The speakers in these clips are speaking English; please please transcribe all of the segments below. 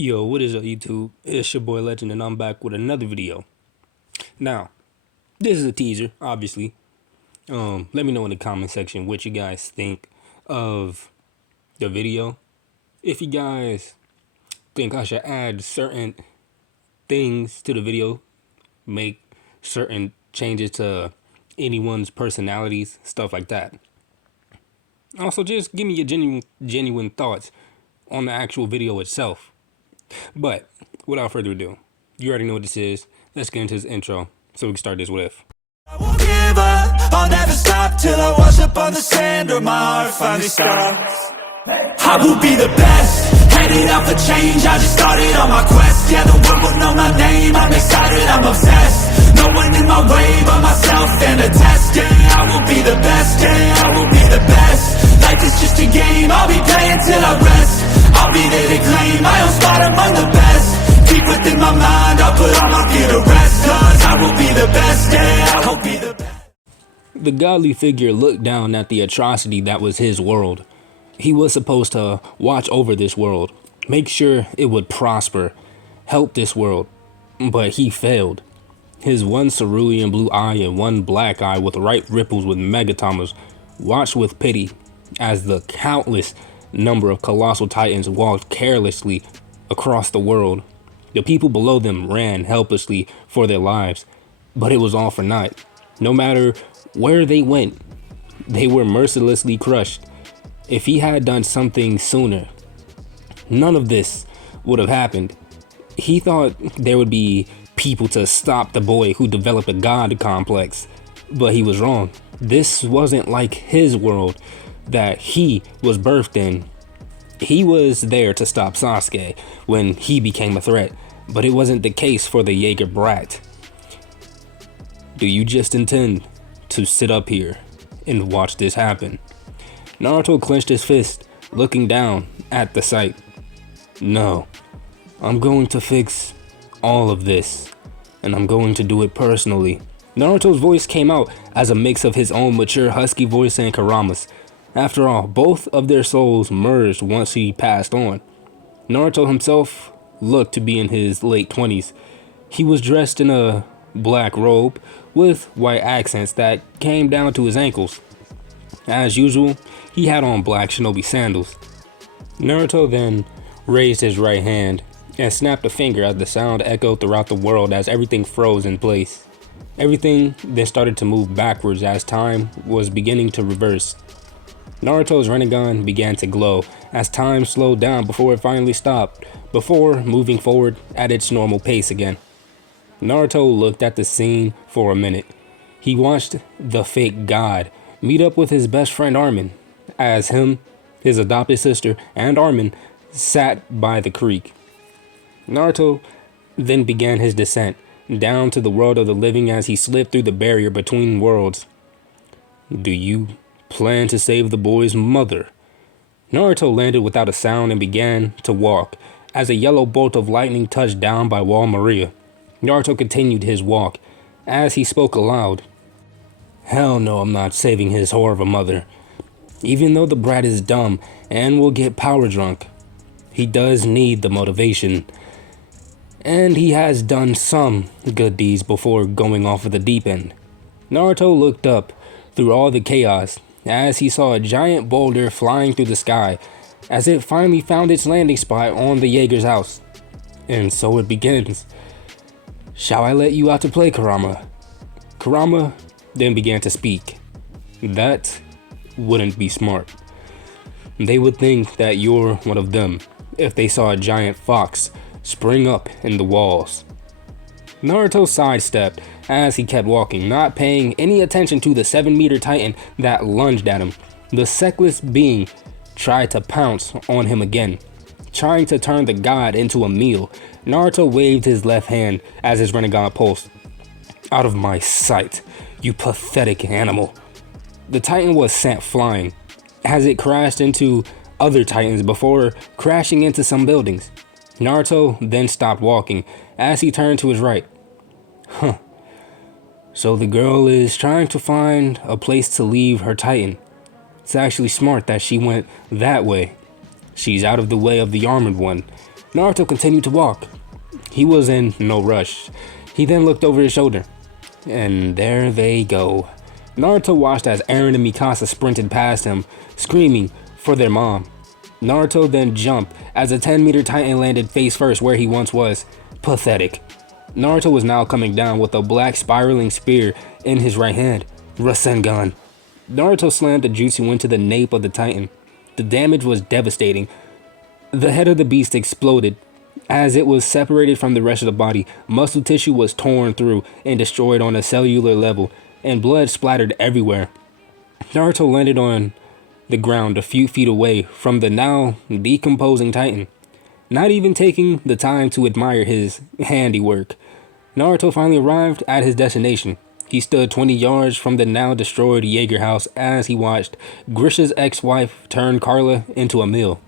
Yo, what is up YouTube? It's your boy Legend and I'm back with another video. Now, this is a teaser, obviously. Let me know in the comment section what you guys think of the video. If you guys think I should add certain things to the video, make certain changes to anyone's personalities, stuff like that. Also, just give me your genuine thoughts on the actual video itself. But without further ado, you already know what this is. Let's get into this intro so we can start this with. I won't give up, I'll never stop till I wash up on the sand or my heart finally stops. I will be the best, headed out for change, I just started on my quest. Yeah, the world will know my name, I'm excited, I'm obsessed. No one in my way but myself and a test. Yeah, I will be the best, yeah, I will be the best. Life is just a game, I'll be playing till I rest. I'll be there to claim my own spot among the best. Deep within my mind, I'll put all my fear to rest. Cause I will be the best, yeah, I will be the best. The godly figure looked down at the atrocity that was his world. He was supposed to watch over this world, make sure it would prosper, help this world, but he failed. His one cerulean blue eye and one black eye with ripe ripples with megatomas watched with pity as the countless number of colossal titans walked carelessly across the world. The people below them ran helplessly for their lives, but it was all for naught. No matter where they went, they were mercilessly crushed. If he had done something sooner, none of this would have happened. He thought there would be people to stop the boy who developed a god complex, but he was wrong. This wasn't like his world that he was birthed in. He was there to stop Sasuke when he became a threat, but it wasn't the case for the Jaeger brat. Do you just intend to sit up here and watch this happen? Naruto clenched his fist, looking down at the sight. No, I'm going to fix all of this, and I'm going to do it personally. Naruto's voice came out as a mix of his own mature husky voice and Kurama's. After all, both of their souls merged once he passed on. Naruto himself looked to be in his late 20s. He was dressed in a black robe with white accents that came down to his ankles. As usual, he had on black shinobi sandals. Naruto then raised his right hand and snapped a finger as the sound echoed throughout the world as everything froze in place. Everything then started to move backwards as time was beginning to reverse. Naruto's Rinnegan began to glow as time slowed down before it finally stopped, before moving forward at its normal pace again. Naruto looked at the scene for a minute. He watched the fake god meet up with his best friend Armin, as him, his adopted sister, and Armin sat by the creek. Naruto then began his descent down to the world of the living as he slipped through the barrier between worlds. Do you plan to save the boy's mother? Naruto landed without a sound and began to walk as a yellow bolt of lightning touched down by Wall Maria. Naruto continued his walk as he spoke aloud. Hell no, I'm not saving his whore of a mother. Even though the brat is dumb and will get power drunk, he does need the motivation. And he has done some good deeds before going off of the deep end. Naruto looked up through all the chaos as he saw a giant boulder flying through the sky as it finally found its landing spot on the Jaeger's house. And so it begins. Shall I let you out to play, Kurama? Kurama then began to speak. That wouldn't be smart. They would think that you're one of them if they saw a giant fox spring up in the walls. Naruto sidestepped as he kept walking, not paying any attention to the 7-meter titan that lunged at him. The sexless being tried to pounce on him again, trying to turn the god into a meal. Naruto waved his left hand as his Rinnegan pulsed. Out of my sight, you pathetic animal. The titan was sent flying as it crashed into other titans before crashing into some buildings. Naruto then stopped walking as he turned to his right. So the girl is trying to find a place to leave her titan. It's actually smart that she went that way. She's out of the way of the armored one. Naruto continued to walk. He was in no rush. He then looked over his shoulder. And there they go. Naruto watched as Eren and Mikasa sprinted past him, screaming for their mom. Naruto then jumped as a 10-meter Titan landed face first where he once was. Pathetic. Naruto was now coming down with a black spiraling spear in his right hand. Rasengan. Naruto slammed the jutsu into the nape of the Titan. The damage was devastating. The head of the beast exploded. As it was separated from the rest of the body, muscle tissue was torn through and destroyed on a cellular level, and blood splattered everywhere. Naruto landed on the ground a few feet away from the now decomposing Titan, not even taking the time to admire his handiwork. Naruto finally arrived at his destination. He stood 20 yards from the now destroyed Jaeger house as he watched Grisha's ex-wife turn Carla into a meal.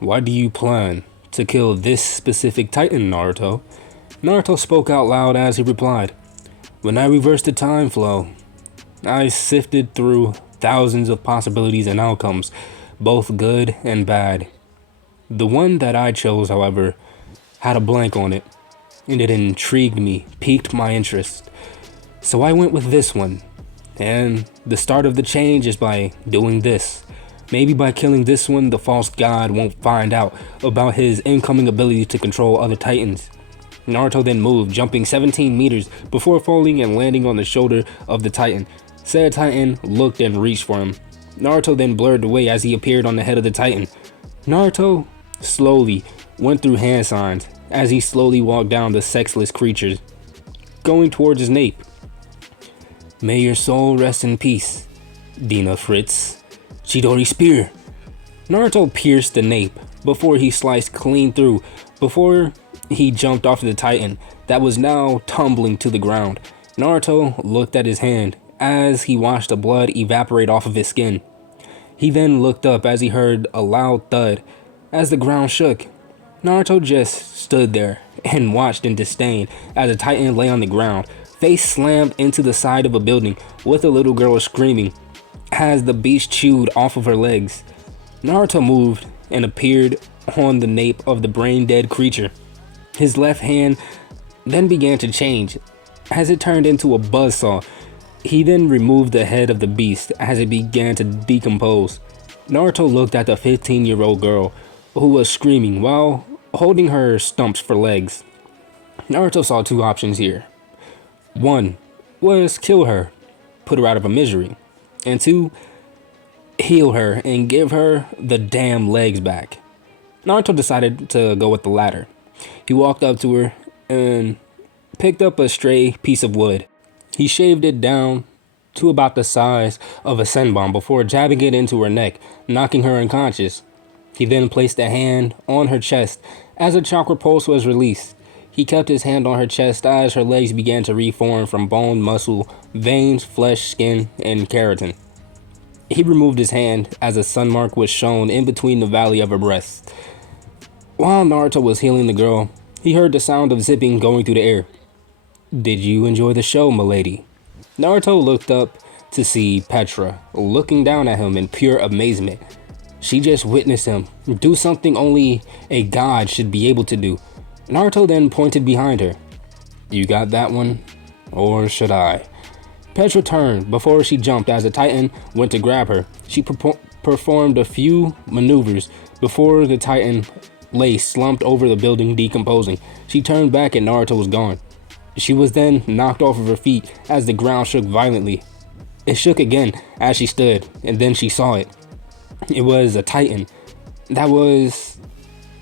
"Why do you plan to kill this specific Titan, Naruto?" Naruto spoke out loud as he replied, "When I reversed the time flow, I sifted through thousands of possibilities and outcomes, both good and bad. The one that I chose, however, had a blank on it, and it intrigued me, piqued my interest. So I went with this one, and the start of the change is by doing this. Maybe by killing this one, the false god won't find out about his incoming ability to control other Titans." Naruto then moved, jumping 17 meters before falling and landing on the shoulder of the Titan. Said Titan looked and reached for him. Naruto then blurred away as he appeared on the head of the Titan. Naruto slowly went through hand signs as he slowly walked down the sexless creature, going towards his nape. "May your soul rest in peace, Dina Fritz. Chidori Spear." Naruto pierced the nape before he sliced clean through, before he jumped off the Titan that was now tumbling to the ground. Naruto looked at his hand as he watched the blood evaporate off of his skin. He then looked up as he heard a loud thud as the ground shook. Naruto just stood there and watched in disdain as the Titan lay on the ground, face slammed into the side of a building, with a little girl screaming as the beast chewed off of her legs. Naruto moved and appeared on the nape of the brain-dead creature. His left hand then began to change as it turned into a buzzsaw. He then removed the head of the beast as it began to decompose. Naruto looked at the 15-year-old girl who was screaming while holding her stumps for legs. Naruto saw two options here. One was kill her, put her out of her misery, and two, heal her and give her the damn legs back. Naruto decided to go with the latter. He walked up to her and picked up a stray piece of wood. He shaved it down to about the size of a senbon before jabbing it into her neck, knocking her unconscious. He then placed a hand on her chest as a chakra pulse was released. He kept his hand on her chest as her legs began to reform from bone, muscle, veins, flesh, skin, and keratin. He removed his hand as a sun mark was shown in between the valley of her breasts. While Naruto was healing the girl, he heard the sound of zipping going through the air. "Did you enjoy the show, milady?" Naruto looked up to see Petra looking down at him in pure amazement. She just witnessed him do something only a god should be able to do. Naruto then pointed behind her. "You got that one? Or should I?" Petra turned before she jumped as the Titan went to grab her. She performed a few maneuvers before the Titan lay slumped over the building, decomposing. She turned back and Naruto was gone. She was then knocked off of her feet as the ground shook violently. It shook again as she stood, and then she saw it. It was a Titan. That was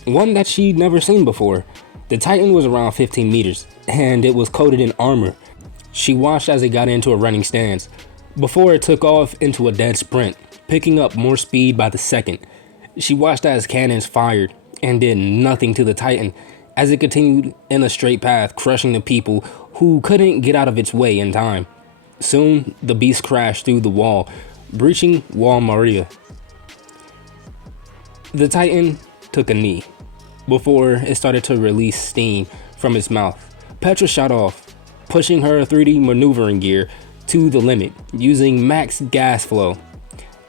one that she'd never seen before. The Titan was around 15 meters, and it was coated in armor. She watched as it got into a running stance, before it took off into a dead sprint, picking up more speed by the second. She watched as cannons fired, and did nothing to the Titan, as it continued in a straight path, crushing the people who couldn't get out of its way in time. Soon, the beast crashed through the wall, breaching Wall Maria. The Titan took a knee, before it started to release steam from its mouth. Petra shot off, pushing her 3D maneuvering gear to the limit, using max gas flow,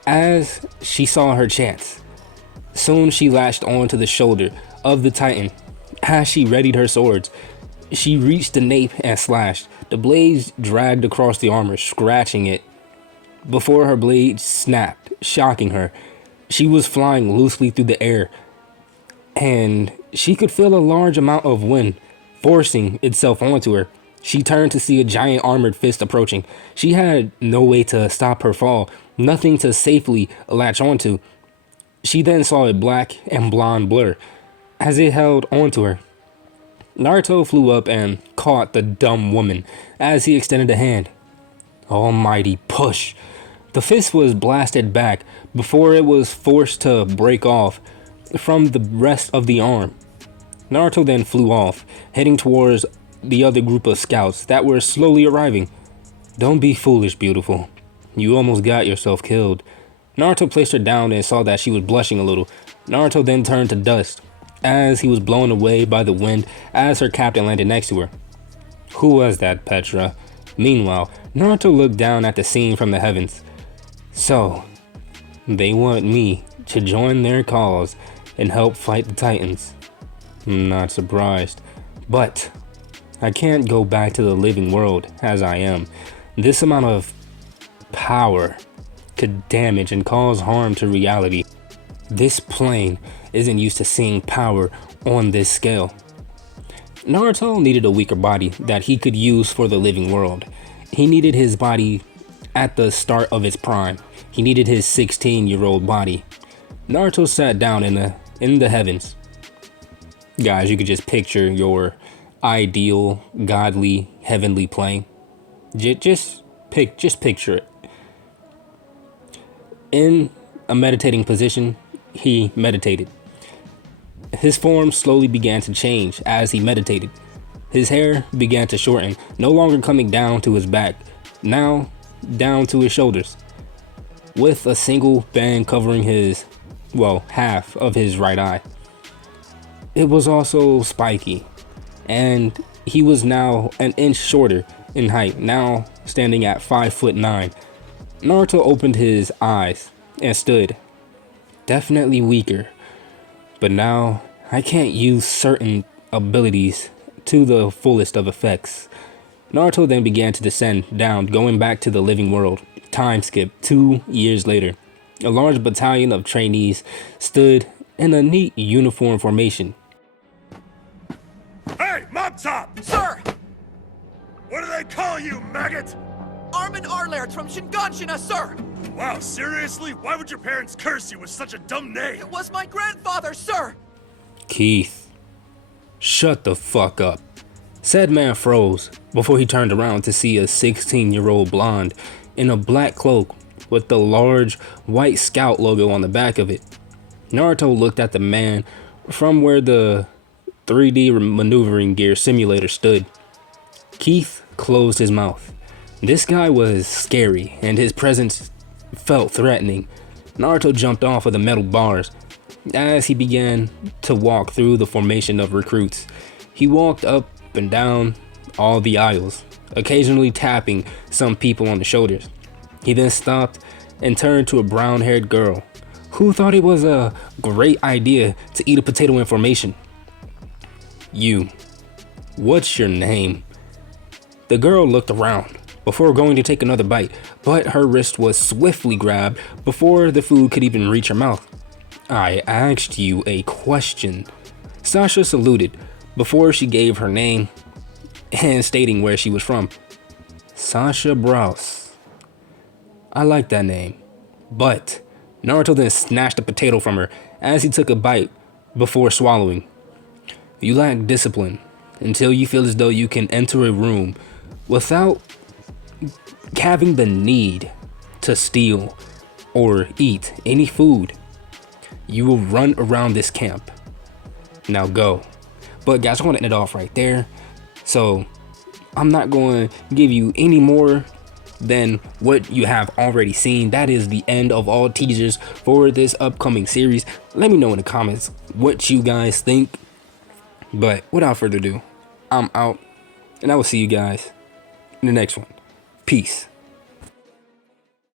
as she saw her chance. Soon she latched onto the shoulder of the Titan. As she readied her swords, she reached the nape and slashed. The blades dragged across the armor, scratching it before her blade snapped, shocking her. She was flying loosely through the air, and she could feel a large amount of wind forcing itself onto her. She turned to see a giant armored fist approaching. She had no way to stop her fall, nothing to safely latch onto. She then saw a black and blonde blur as it held onto her. Naruto flew up and caught the dumb woman as he extended a hand. Almighty push. The fist was blasted back before it was forced to break off from the rest of the arm. Naruto then flew off, heading towards the other group of scouts that were slowly arriving. Don't be foolish, beautiful. You almost got yourself killed. Naruto placed her down and saw that she was blushing a little. Naruto then turned to dust as he was blown away by the wind as her captain landed next to her. Who was that, Petra? Meanwhile, Naruto looked down at the scene from the heavens. So, they want me to join their cause and help fight the Titans. I'm not surprised, but I can't go back to the living world as I am. This amount of power could damage and cause harm to reality. This plane isn't used to seeing power on this scale. Naruto needed a weaker body that he could use for the living world. He needed his body at the start of its prime. He needed his 16-year-old body. Naruto sat down in the heavens. Guys, you could just picture your ideal, godly, heavenly plane. Just picture it. In a meditating position, he meditated. His form slowly began to change as he meditated. His hair began to shorten, no longer coming down to his back, now down to his shoulders, with a single band covering half of his right eye. It was also spiky, and he was now an inch shorter in height, now standing at 5'9". Naruto opened his eyes and stood, definitely weaker, but now I can't use certain abilities to the fullest of effects. Naruto then began to descend down, going back to the living world. Time skip 2 years later. A large battalion of trainees stood in a neat uniform formation. Hey, Mob Top! Sir! What do they call you, maggot? Armin Arlaert from Shinganshina, sir! Wow, seriously? Why would your parents curse you with such a dumb name? It was my grandfather, sir! Keith, shut the fuck up. Said man froze before he turned around to see a 16-year-old blonde in a black cloak with the large white scout logo on the back of it. Naruto looked at the man from where the 3D maneuvering gear simulator stood. Keith closed his mouth. This guy was scary and his presence felt threatening. Naruto jumped off of the metal bars as he began to walk through the formation of recruits. He walked up and down all the aisles, occasionally tapping some people on the shoulders. He then stopped and turned to a brown-haired girl who thought it was a great idea to eat a potato in formation. You, what's your name? The girl looked around before going to take another bite, but her wrist was swiftly grabbed before the food could even reach her mouth. I asked you a question. Sasha saluted before she gave her name and stating where she was from. Sasha Browse. I like that name. But Naruto then snatched a potato from her as he took a bite before swallowing. You lack discipline until you feel as though you can enter a room without having the need to steal or eat any food. You will run around this camp. Now go. But guys, I want to end it off right there. So I'm not going to give you any more than what you have already seen. That is the end of all teasers for this upcoming series. Let me know in the comments what you guys think. But without further ado, I'm out, and I will see you guys in the next one. Peace.